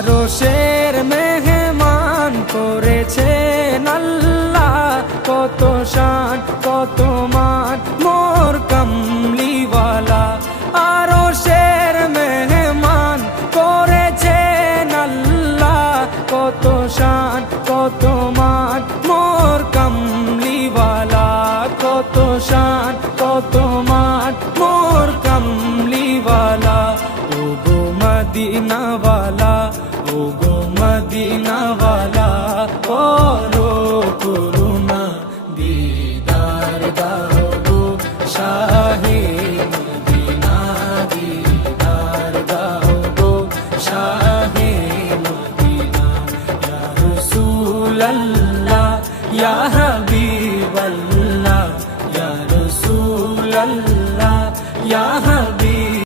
আরশের মেহমান করেছেন আল্লাহ, কত শান কত মান মোর কামলিওয়ালা। আরশের মেহমান করেছেন আল্লাহ, কত শান কত মান মোর কামলিওয়ালা, কত শান কত মান মোর কামলিওয়ালা। ও গো মদিনাওয়ালা, ও গো মদিনাওয়ালা।